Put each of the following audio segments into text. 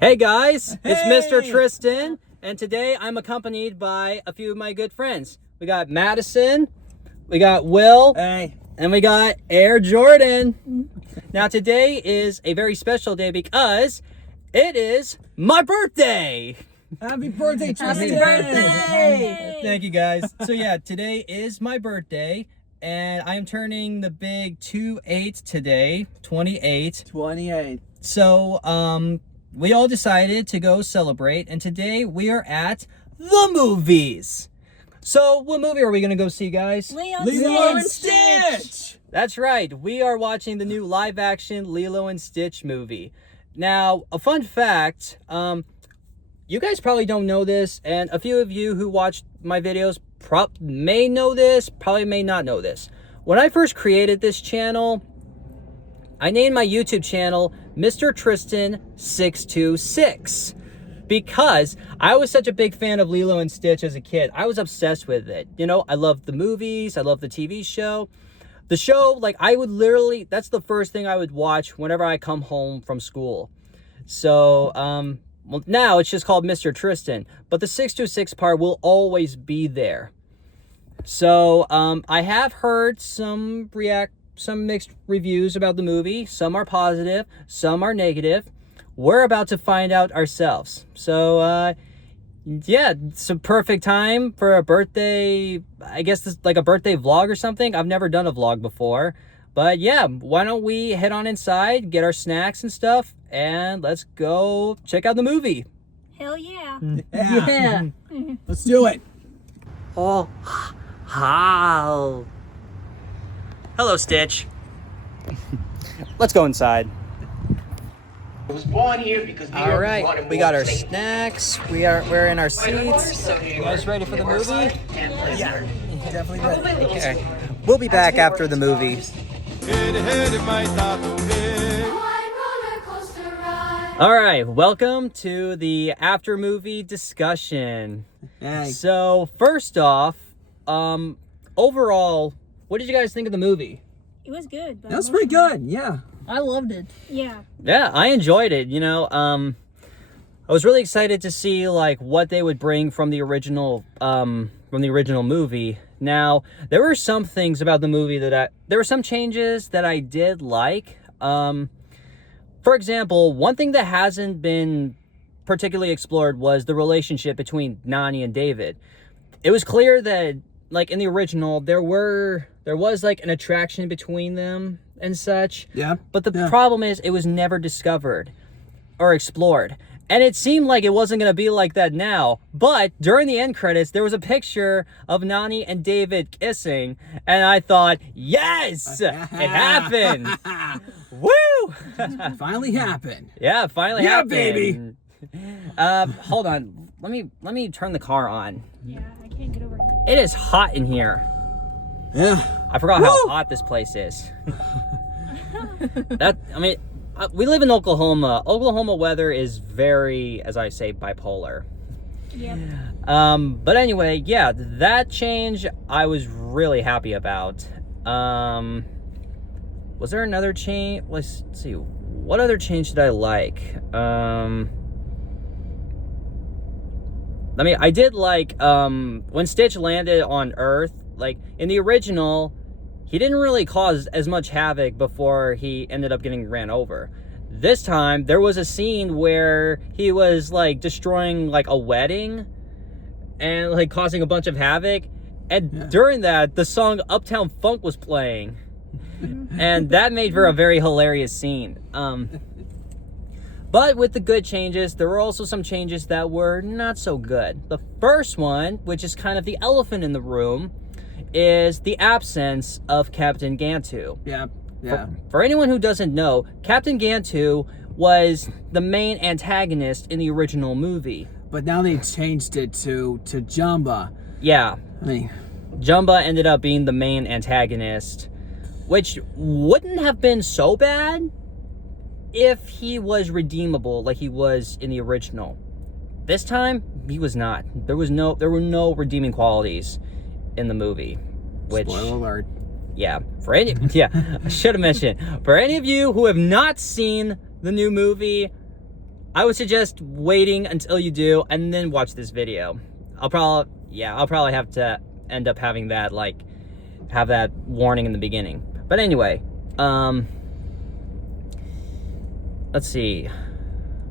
Hey guys, it's Hey! Mr. Tristan, and today I'm accompanied by a few of my good friends. We got Madison, we got Will, Hey. and we got Air Jordan. Now today is a very special day because it is my birthday. Happy birthday, Tristan! Thank you guys. So yeah, today is my birthday, and I'm turning the big 28 today, 28. 28. So, we all decided to go celebrate, and today we are at the movies. So, what movie are we gonna go see, guys? Lilo and Stitch! That's right, we are watching the new live-action Lilo and Stitch movie. Now, a fun fact, you guys probably don't know this, and a few of you who watched my videos may know this, probably may not know this. When I first created this channel, I named my YouTube channel Mr. Tristan 626 because I was such a big fan of Lilo and Stitch as a kid. I was obsessed with it. You know, I loved the movies, I loved the TV show. The show, like, I would literally, that's the first thing I would watch whenever I come home from school. So, well, now it's just called Mr. Tristan, but the 626 part will always be there. So, I have heard some mixed reviews about the movie. Some are positive, some are negative. We're about to find out ourselves. So, yeah, it's a perfect time for a birthday. I guess this is like a birthday vlog or something. I've never done a vlog before. But yeah, why don't we head on inside, get our snacks and stuff, and let's go check out the movie. Hell yeah. Yeah. Let's do it. Oh, how? Hello, Stitch. Let's go inside. I was born here because New All York right, wanted we more got our slaves. snacks. We're in our seats. You guys ready for the movie? Yeah. Definitely ready. Okay. We'll be back after the movie. All right, welcome to the after movie discussion. Hey. So first off, overall, what did you guys think of the movie? It was good. But That's pretty good. Yeah. I loved it. Yeah. Yeah, I enjoyed it. You know, I was really excited to see like what they would bring from the original movie. Now, there were some things about the movie there were some changes that I did like. For example, one thing that hasn't been particularly explored was the relationship between Nani and David. It was clear that, like, in the original, there was like an attraction between them and such. Yeah. But the problem is, it was never discovered or explored. And it seemed like it wasn't going to be like that now. But during the end credits, there was a picture of Nani and David kissing. And I thought, yes, it happened. Woo! Finally happened. Yeah, it finally Yeah, happened. baby. Hold on. Let me turn the car on. Yeah, I can't get over here. It is hot in here. Yeah. I forgot how hot this place is. We live in Oklahoma. Oklahoma weather is very, as I say, bipolar. Yep. But anyway, yeah, that change I was really happy about. Was there another change? Let's see. What other change did I like? I did like when Stitch landed on Earth. Like in the original, he didn't really cause as much havoc before he ended up getting ran over. This time, there was a scene where he was like destroying like a wedding and like causing a bunch of havoc. And during that, the song Uptown Funk was playing. And that made for a very hilarious scene. But with the good changes, there were also some changes that were not so good. The first one, which is kind of the elephant in the room, is the absence of Captain Gantu. Yeah. Yeah. For anyone who doesn't know, Captain Gantu was the main antagonist in the original movie. But now they changed it to Jumba. Yeah, I mean, Jumba ended up being the main antagonist, which wouldn't have been so bad if he was redeemable like he was in the original. This time, he was not. There were no redeeming qualities in the movie. Which, spoiler alert. Yeah, I should have mentioned. For any of you who have not seen the new movie, I would suggest waiting until you do and then watch this video. I'll probably have to end up having that, like, have that warning in the beginning. But anyway, let's see.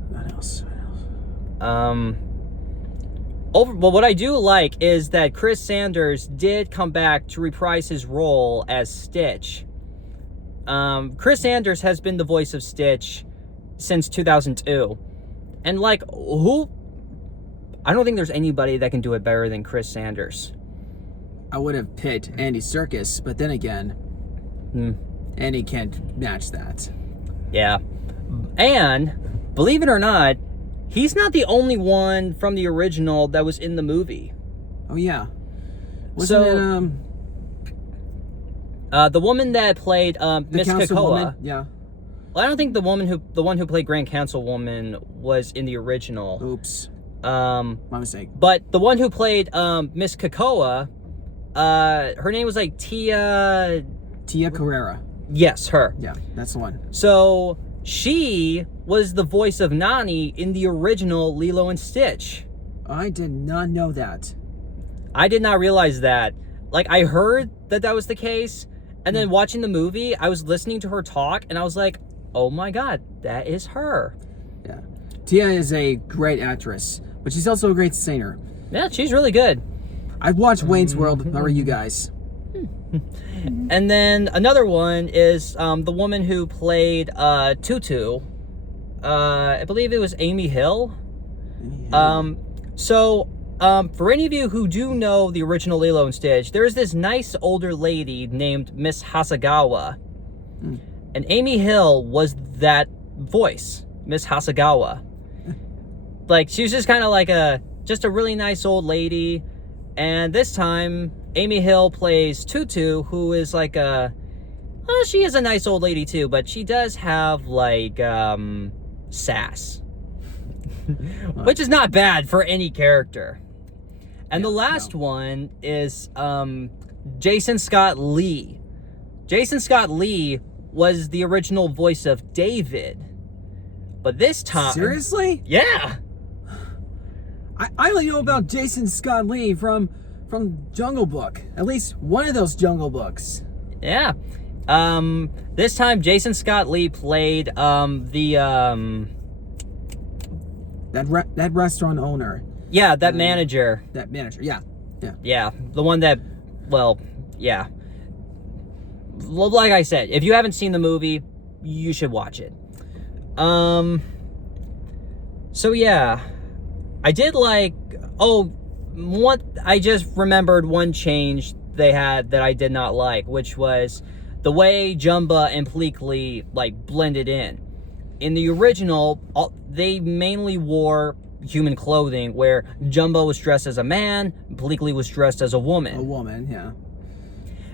What else? Well, what I do like is that Chris Sanders did come back to reprise his role as Stitch. Chris Sanders has been the voice of Stitch since 2002. And, like, I don't think there's anybody that can do it better than Chris Sanders. I would have picked Andy Serkis, but then again, Andy can't match that. Yeah. And, believe it or not, he's not the only one from the original that was in the movie. Oh, yeah. Wasn't it, the woman that played Miss Krakoa. Yeah. Well, I don't think the one who played Grand Councilwoman was in the original. Oops. My mistake. But the one who played Miss Krakoa, her name was like Tia Carrera. Yes, her. Yeah, that's the one. So she was the voice of Nani in the original Lilo and Stitch. I did not know that. I did not realize that. Like, I heard that was the case, and then watching the movie, I was listening to her talk, and I was like, oh my god, that is her. Yeah. Tia is a great actress, but she's also a great singer. Yeah, she's really good. I've watched Wayne's World. How are you guys? And then another one is the woman who played Tutu. I believe it was Amy Hill. For any of you who do know the original Lilo and Stitch, there's this nice older lady named Miss Hasagawa. And Amy Hill was that voice, Miss Hasagawa. Like, she was just kind of like just a really nice old lady. And this time, Amy Hill plays Tutu, who is like she is a nice old lady too, but she does have like, sass. Which is not bad for any character. And the last one is Jason Scott Lee. Jason Scott Lee was the original voice of David. But this time... Seriously? Yeah! I only know about Jason Scott Lee from Jungle Book. At least one of those Jungle Books. Yeah. This time Jason Scott Lee played that restaurant owner. Yeah, that manager. That manager, yeah. Yeah, the one that, well, yeah. Well, like I said, if you haven't seen the movie, you should watch it. So yeah, I did like, I just remembered one change they had that I did not like, which was the way Jumba and Pleakley, like, blended in. In the original, they mainly wore human clothing, where Jumbo was dressed as a man, Pleakley was dressed as a woman. A woman, yeah.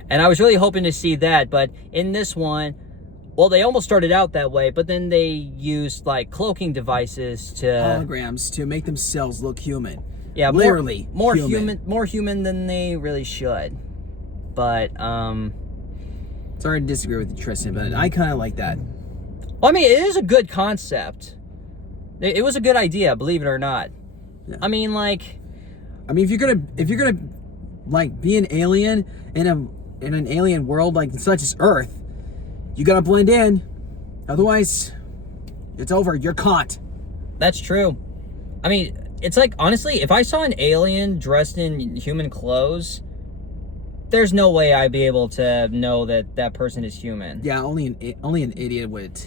And I was really hoping to see that, but in this one, well, they almost started out that way, but then they used, like, cloaking devices to... holograms to make themselves look human. Yeah, literally more human than they really should. But, Sorry to disagree with you, Tristan, but I kind of like that. Well, I mean, it is a good concept. It was a good idea, believe it or not. Yeah. I mean, if you're gonna like be an alien in an alien world like such as Earth, you gotta blend in. Otherwise, it's over. You're caught. that's true. I mean, it's like, honestly, if I saw an alien dressed in human clothes, there's no way I'd be able to know that person is human. Yeah, only an idiot would.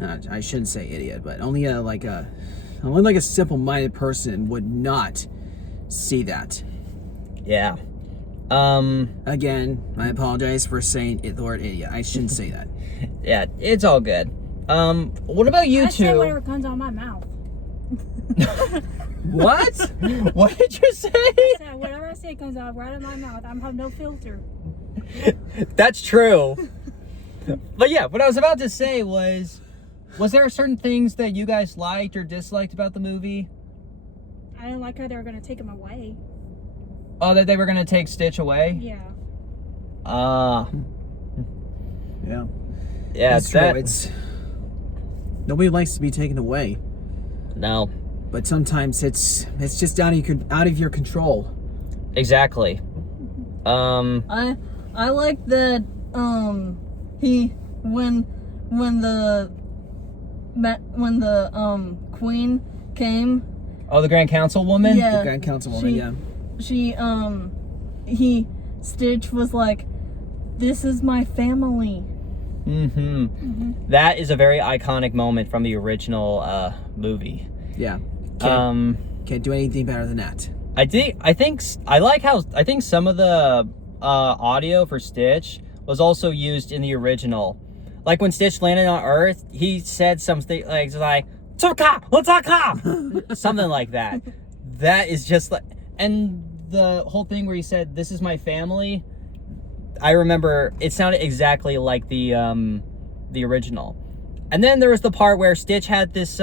I shouldn't say idiot, but only a simple-minded person would not see that. Yeah. Again, I apologize for saying the word idiot. I shouldn't say that. Yeah, it's all good. What about you I say two? whatever comes out of my mouth. What? What did you say? I said whatever I say comes out right of my mouth. I have no filter. That's true. But yeah, what I was about to say was there certain things that you guys liked or disliked about the movie? I didn't like how they were gonna take him away. Oh, that they were gonna take Stitch away? Yeah. Yeah. Yeah, That's true. It's Nobody likes to be taken away, No, but sometimes it's just out of your control. exactly. I like that he when the queen came. Oh, the Grand Councilwoman? Yeah. The Grand Councilwoman, Stitch was like, "This is my family." That is a very iconic moment from the original movie. yeah. Can't do anything better than that. I think some of the audio for Stitch was also used in the original. Like when Stitch landed on Earth, he said something like "Taka, something like that. That is just like, and the whole thing where he said, "This is my family." I remember it sounded exactly like the original. And then there was the part where Stitch had this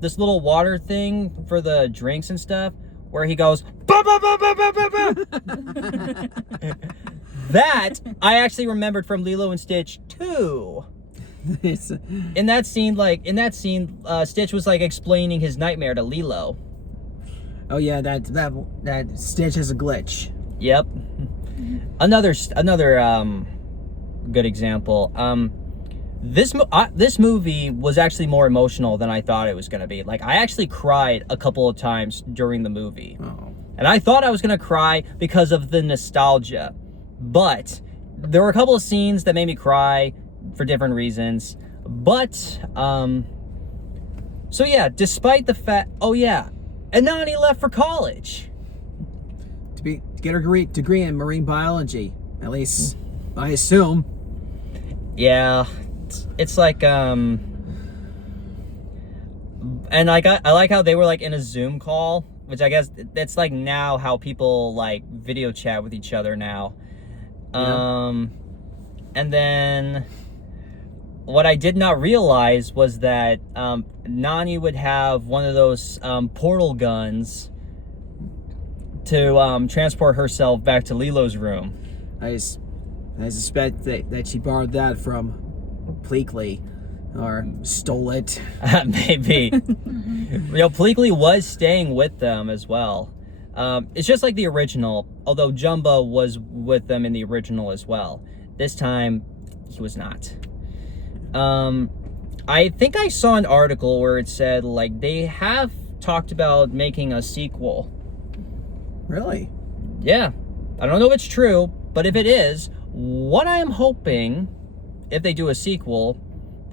this little water thing for the drinks and stuff, where he goes, "Ba, ba, ba, ba, ba, ba, ba." That I actually remembered from Lilo and Stitch 2. It's, In that scene, Stitch was like explaining his nightmare to Lilo. oh yeah, that Stitch has a glitch. Yep. Another good example. This movie was actually more emotional than I thought it was gonna be. Like, I actually cried a couple of times during the movie, and I thought I was gonna cry because of the nostalgia, but there were a couple of scenes that made me cry for different reasons. But so yeah, despite the fact, Anani left for college. To get her degree in marine biology, at least I assume. Yeah, it's like and I like how they were like in a Zoom call, which I guess that's like now how people like video chat with each other now. Yeah. And then what I did not realize was that Nani would have one of those portal guns to transport herself back to Lilo's room. I suspect that she borrowed that from Pleakley, or stole it. Maybe. Pleakley was staying with them as well. It's just like the original, although Jumba was with them in the original as well. This time, he was not. I think I saw an article where it said, like, they have talked about making a sequel. Really? Yeah. I don't know if it's true, but if it is, what I'm hoping, if they do a sequel,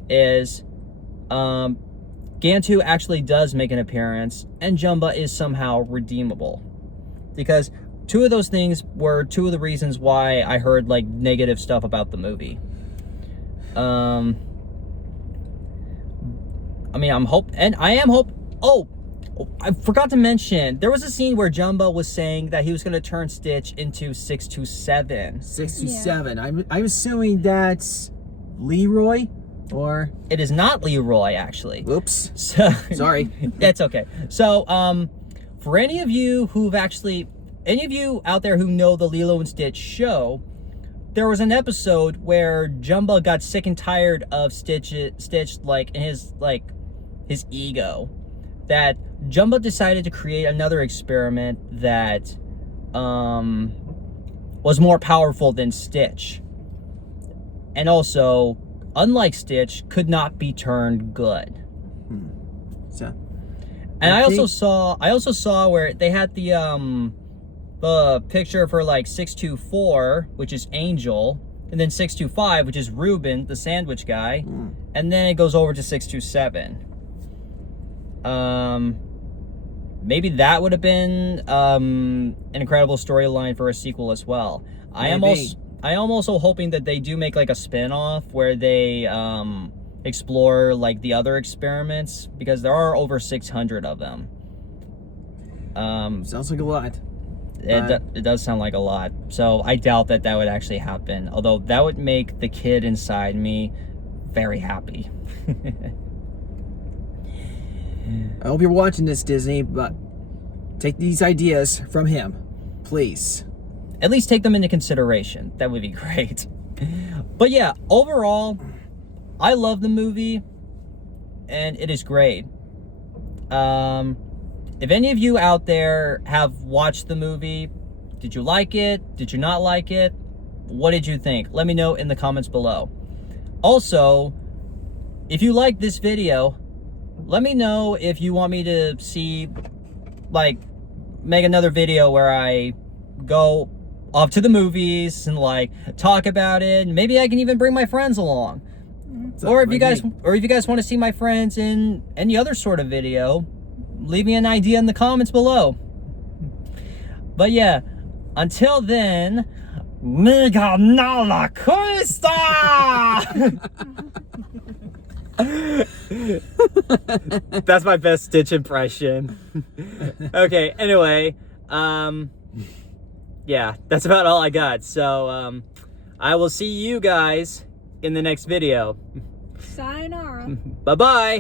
is Gantu actually does make an appearance and Jumba is somehow redeemable. Because two of those things were two of the reasons why I heard like negative stuff about the movie. I forgot to mention, there was a scene where Jumba was saying that he was going to turn Stitch into 627. 627. I'm assuming that's Leroy, or It is not Leroy, actually. oops. So, Sorry. That's okay. So, for any of you out there who know the Lilo and Stitch show, there was an episode where Jumba got sick and tired of Stitch like in his ego, that Jumba decided to create another experiment that was more powerful than Stitch, and also, unlike Stitch, could not be turned good. So, And I also saw where they had the picture for like 624, which is Angel, and then 625, which is Ruben, the sandwich guy, and then it goes over to 627. Maybe that would have been an incredible storyline for a sequel as well. I am also hoping that they do make like a spin-off where they explore like the other experiments, because there are over 600 of them. sounds like a lot. It does sound like a lot. So I doubt that would actually happen. Although that would make the kid inside me very happy. I hope you're watching this, Disney, but take these ideas from him, please. At least take them into consideration. That would be great. But yeah, overall, I love the movie. and it is great. If any of you out there have watched the movie, did you like it? Did you not like it? What did you think? Let me know in the comments below. Also, if you like this video, let me know if you want me to see, like, make another video where I go off to the movies and like talk about it. And maybe I can even bring my friends along. Or if you guys want to see my friends in any other sort of video, leave me an idea in the comments below. But yeah, until then, Mega Nala Costa! That's my best Stitch impression. Okay, anyway, yeah, that's about all I got. So, I will see you guys in the next video. Sayonara. Bye-bye.